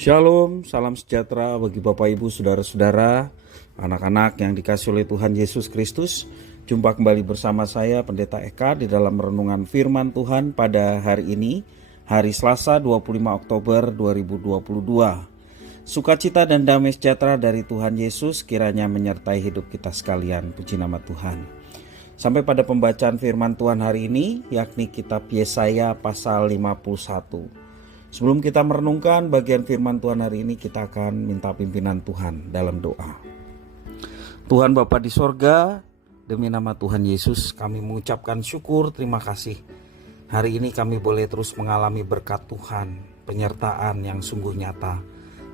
Shalom, salam sejahtera bagi Bapak Ibu, Saudara-saudara, anak-anak yang dikasihi oleh Tuhan Yesus Kristus. Jumpa kembali bersama saya Pendeta Eka di dalam renungan firman Tuhan pada hari ini, hari Selasa 25 Oktober 2022. Sukacita dan damai sejahtera dari Tuhan Yesus kiranya menyertai hidup kita sekalian. Puji nama Tuhan. Sampai pada pembacaan firman Tuhan hari ini, yakni kitab Yesaya pasal 51. Sebelum kita merenungkan bagian firman Tuhan hari ini, kita akan minta pimpinan Tuhan dalam doa. Tuhan Bapa di sorga, demi nama Tuhan Yesus kami mengucapkan syukur, terima kasih. Hari ini kami boleh terus mengalami berkat Tuhan, penyertaan yang sungguh nyata.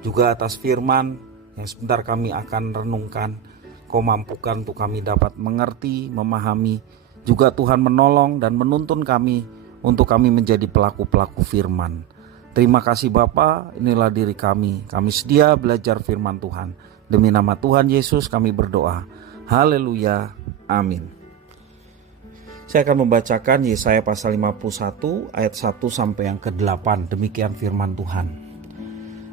Juga atas firman yang sebentar kami akan renungkan, Kau mampukan untuk kami dapat mengerti, memahami. Juga Tuhan menolong dan menuntun kami untuk kami menjadi pelaku-pelaku firman. Terima kasih Bapa, inilah diri kami. Kami sedia belajar firman Tuhan. Demi nama Tuhan Yesus kami berdoa. Haleluya. Amin. Saya akan membacakan Yesaya pasal 51 ayat 1 sampai yang ke-8. Demikian firman Tuhan.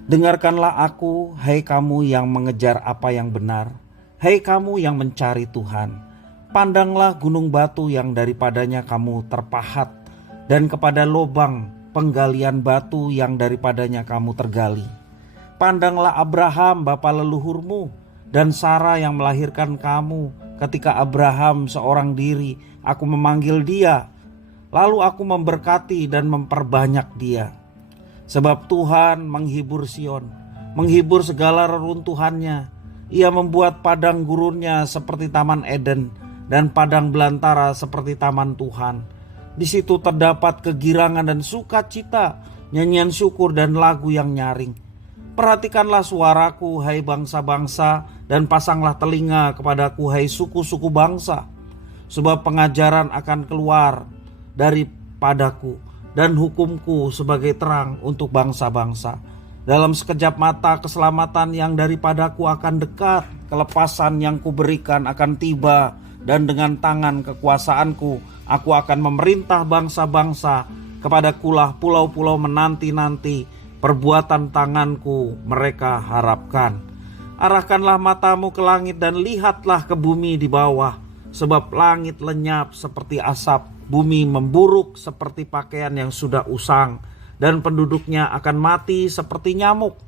Dengarkanlah aku, hai kamu yang mengejar apa yang benar. Hai kamu yang mencari Tuhan. Pandanglah gunung batu yang daripadanya kamu terpahat, dan kepada lobang penggalian batu yang daripadanya kamu tergali. Pandanglah Abraham bapa leluhurmu dan Sarah yang melahirkan kamu. Ketika Abraham seorang diri, aku memanggil dia, lalu aku memberkati dan memperbanyak dia. Sebab Tuhan menghibur Sion, menghibur segala reruntuhannya. Ia membuat padang gurunnya seperti taman Eden, dan padang belantara seperti taman Tuhan. Di situ terdapat kegirangan dan sukacita, nyanyian syukur dan lagu yang nyaring. Perhatikanlah suaraku, hai bangsa-bangsa, dan pasanglah telinga kepadaku, hai suku-suku bangsa. Sebab pengajaran akan keluar daripadaku, dan hukumku sebagai terang untuk bangsa-bangsa. Dalam sekejap mata keselamatan yang daripadaku akan dekat, kelepasan yang kuberikan akan tiba, dan dengan tangan kekuasaanku aku akan memerintah bangsa-bangsa. Kepadakulah pulau-pulau menanti-nanti, perbuatan tanganku mereka harapkan. Arahkanlah matamu ke langit dan lihatlah ke bumi di bawah. Sebab langit lenyap seperti asap, bumi memburuk seperti pakaian yang sudah usang, dan penduduknya akan mati seperti nyamuk.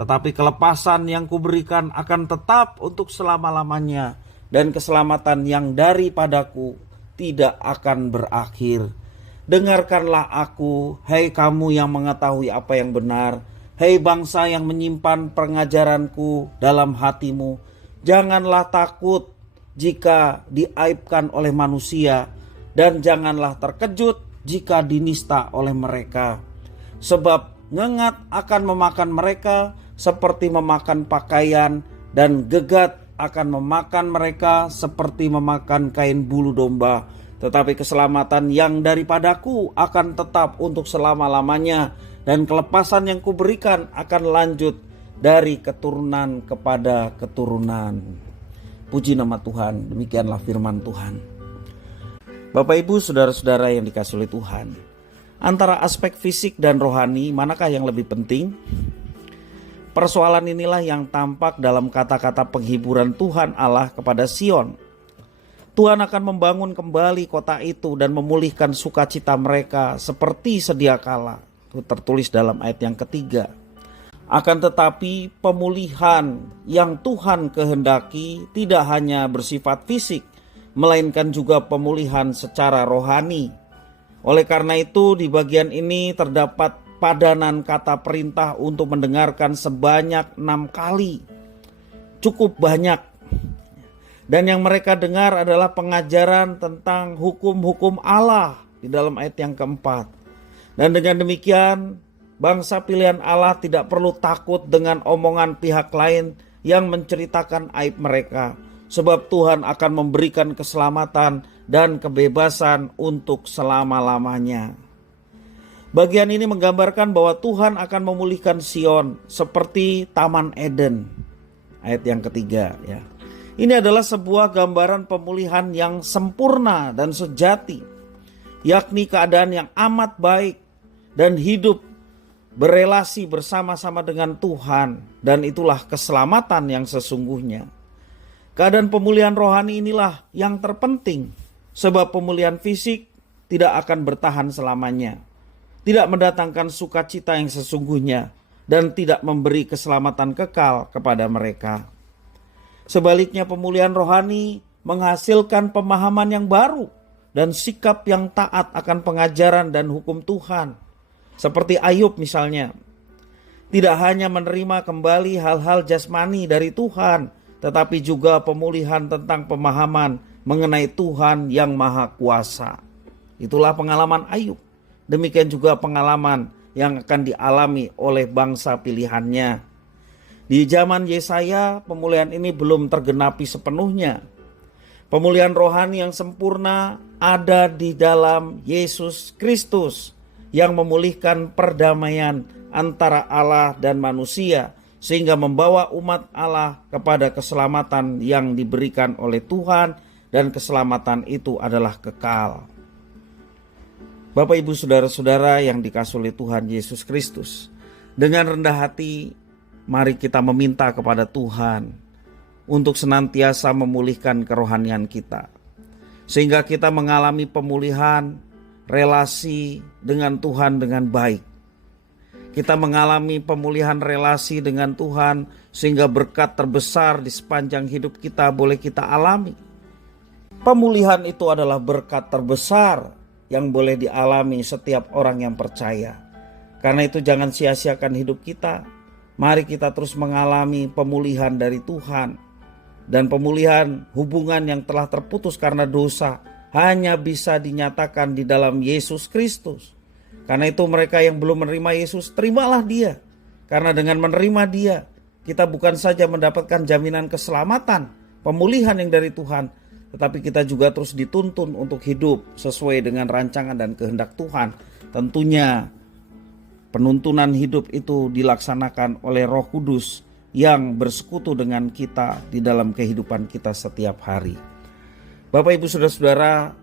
Tetapi kelepasan yang kuberikan akan tetap untuk selama-lamanya, dan keselamatan yang daripadaku tidak akan berakhir. Dengarkanlah aku, hai kamu yang mengetahui apa yang benar, hai bangsa yang menyimpan pengajaranku dalam hatimu. Janganlah takut jika diaibkan oleh manusia, dan janganlah terkejut jika dinista oleh mereka. Sebab ngengat akan memakan mereka seperti memakan pakaian, dan gegat akan memakan mereka seperti memakan kain bulu domba. Tetapi keselamatan yang daripadaku akan tetap untuk selama-lamanya, dan kelepasan yang kuberikan akan lanjut dari keturunan kepada keturunan. Puji nama Tuhan. Demikianlah firman Tuhan. Bapak Ibu, saudara-saudara yang dikasihi oleh Tuhan, antara aspek fisik dan rohani, manakah yang lebih penting? Persoalan inilah yang tampak dalam kata-kata penghiburan Tuhan Allah kepada Sion. Tuhan akan membangun kembali kota itu dan memulihkan sukacita mereka seperti sedia kala. Itu tertulis dalam ayat yang ketiga. Akan tetapi pemulihan yang Tuhan kehendaki tidak hanya bersifat fisik, melainkan juga pemulihan secara rohani. Oleh karena itu di bagian ini terdapat padanan kata perintah untuk mendengarkan sebanyak 6 kali. Cukup banyak. Dan yang mereka dengar adalah pengajaran tentang hukum-hukum Allah di dalam ayat yang keempat. Dan dengan demikian bangsa pilihan Allah tidak perlu takut dengan omongan pihak lain yang menceritakan aib mereka. Sebab Tuhan akan memberikan keselamatan dan kebebasan untuk selama-lamanya. Bagian ini menggambarkan bahwa Tuhan akan memulihkan Sion seperti Taman Eden. Ayat yang ketiga ya. Ini adalah sebuah gambaran pemulihan yang sempurna dan sejati, yakni keadaan yang amat baik dan hidup berelasi bersama-sama dengan Tuhan, dan itulah keselamatan yang sesungguhnya. Keadaan pemulihan rohani inilah yang terpenting, sebab pemulihan fisik tidak akan bertahan selamanya, tidak mendatangkan sukacita yang sesungguhnya, dan tidak memberi keselamatan kekal kepada mereka. Sebaliknya, pemulihan rohani menghasilkan pemahaman yang baru dan sikap yang taat akan pengajaran dan hukum Tuhan. Seperti Ayub misalnya, tidak hanya menerima kembali hal-hal jasmani dari Tuhan, tetapi juga pemulihan tentang pemahaman mengenai Tuhan yang Maha Kuasa. Itulah pengalaman Ayub. Demikian juga pengalaman yang akan dialami oleh bangsa pilihannya. Di zaman Yesaya, pemulihan ini belum tergenapi sepenuhnya. Pemulihan rohani yang sempurna ada di dalam Yesus Kristus yang memulihkan perdamaian antara Allah dan manusia, sehingga membawa umat Allah kepada keselamatan yang diberikan oleh Tuhan, dan keselamatan itu adalah kekal. Bapak, Ibu, saudara-saudara yang dikasihi oleh Tuhan Yesus Kristus, dengan rendah hati mari kita meminta kepada Tuhan untuk senantiasa memulihkan kerohanian kita, sehingga kita mengalami pemulihan relasi dengan Tuhan dengan baik. Kita mengalami pemulihan relasi dengan Tuhan sehingga berkat terbesar di sepanjang hidup kita boleh kita alami. Pemulihan itu adalah berkat terbesar yang boleh dialami setiap orang yang percaya. Karena itu jangan sia-siakan hidup kita. Mari kita terus mengalami pemulihan dari Tuhan. Dan pemulihan hubungan yang telah terputus karena dosa hanya bisa dinyatakan di dalam Yesus Kristus. Karena itu mereka yang belum menerima Yesus, terimalah Dia. Karena dengan menerima Dia, kita bukan saja mendapatkan jaminan keselamatan, pemulihan yang dari Tuhan, tetapi kita juga terus dituntun untuk hidup sesuai dengan rancangan dan kehendak Tuhan. Tentunya penuntunan hidup itu dilaksanakan oleh Roh Kudus yang bersekutu dengan kita di dalam kehidupan kita setiap hari. Bapak, Ibu, saudara-saudara,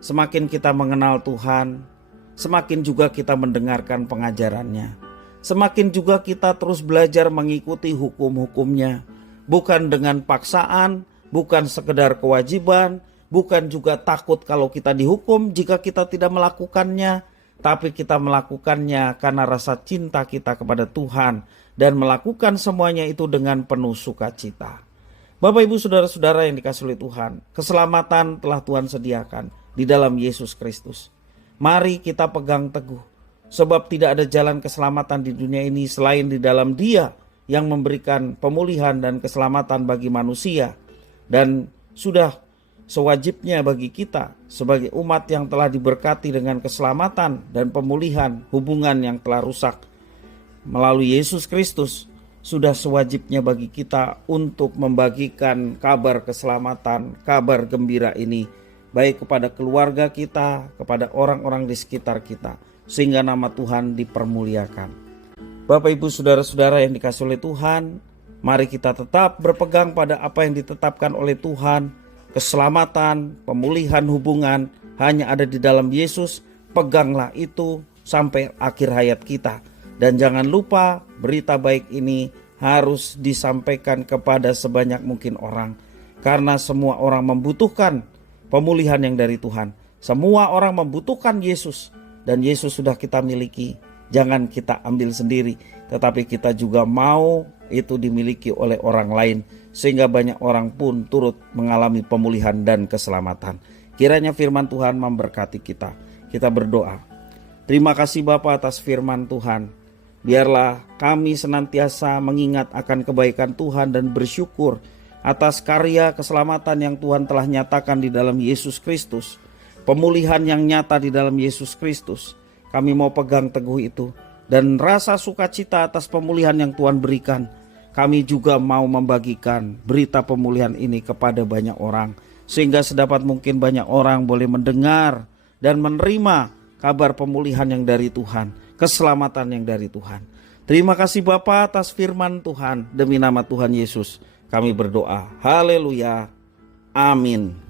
semakin kita mengenal Tuhan, semakin juga kita mendengarkan pengajarannya. Semakin juga kita terus belajar mengikuti hukum-hukumnya, bukan dengan paksaan, bukan sekedar kewajiban, bukan juga takut kalau kita dihukum jika kita tidak melakukannya, tapi kita melakukannya karena rasa cinta kita kepada Tuhan dan melakukan semuanya itu dengan penuh sukacita. Bapak, Ibu, saudara-saudara yang dikasihi oleh Tuhan, keselamatan telah Tuhan sediakan di dalam Yesus Kristus. Mari kita pegang teguh, sebab tidak ada jalan keselamatan di dunia ini selain di dalam Dia yang memberikan pemulihan dan keselamatan bagi manusia. Dan sudah sewajibnya bagi kita sebagai umat yang telah diberkati dengan keselamatan dan pemulihan hubungan yang telah rusak melalui Yesus Kristus, sudah sewajibnya bagi kita untuk membagikan kabar keselamatan, kabar gembira ini baik kepada keluarga kita, kepada orang-orang di sekitar kita, sehingga nama Tuhan dipermuliakan. Bapak, Ibu, saudara-saudara yang dikasihi oleh Tuhan, mari kita tetap berpegang pada apa yang ditetapkan oleh Tuhan. Keselamatan, pemulihan hubungan hanya ada di dalam Yesus. Peganglah itu sampai akhir hayat kita. Dan jangan lupa berita baik ini harus disampaikan kepada sebanyak mungkin orang. Karena semua orang membutuhkan pemulihan yang dari Tuhan. Semua orang membutuhkan Yesus. Dan Yesus sudah kita miliki. Jangan kita ambil sendiri, tetapi kita juga mau itu dimiliki oleh orang lain, sehingga banyak orang pun turut mengalami pemulihan dan keselamatan. Kiranya firman Tuhan memberkati kita. Kita berdoa. Terima kasih Bapa atas firman Tuhan. Biarlah kami senantiasa mengingat akan kebaikan Tuhan dan bersyukur atas karya keselamatan yang Tuhan telah nyatakan di dalam Yesus Kristus. Pemulihan yang nyata di dalam Yesus Kristus. Kami mau pegang teguh itu. Dan rasa sukacita atas pemulihan yang Tuhan berikan, kami juga mau membagikan berita pemulihan ini kepada banyak orang. Sehingga sedapat mungkin banyak orang boleh mendengar dan menerima kabar pemulihan yang dari Tuhan, keselamatan yang dari Tuhan. Terima kasih Bapa atas firman Tuhan. Demi nama Tuhan Yesus kami berdoa. Haleluya. Amin.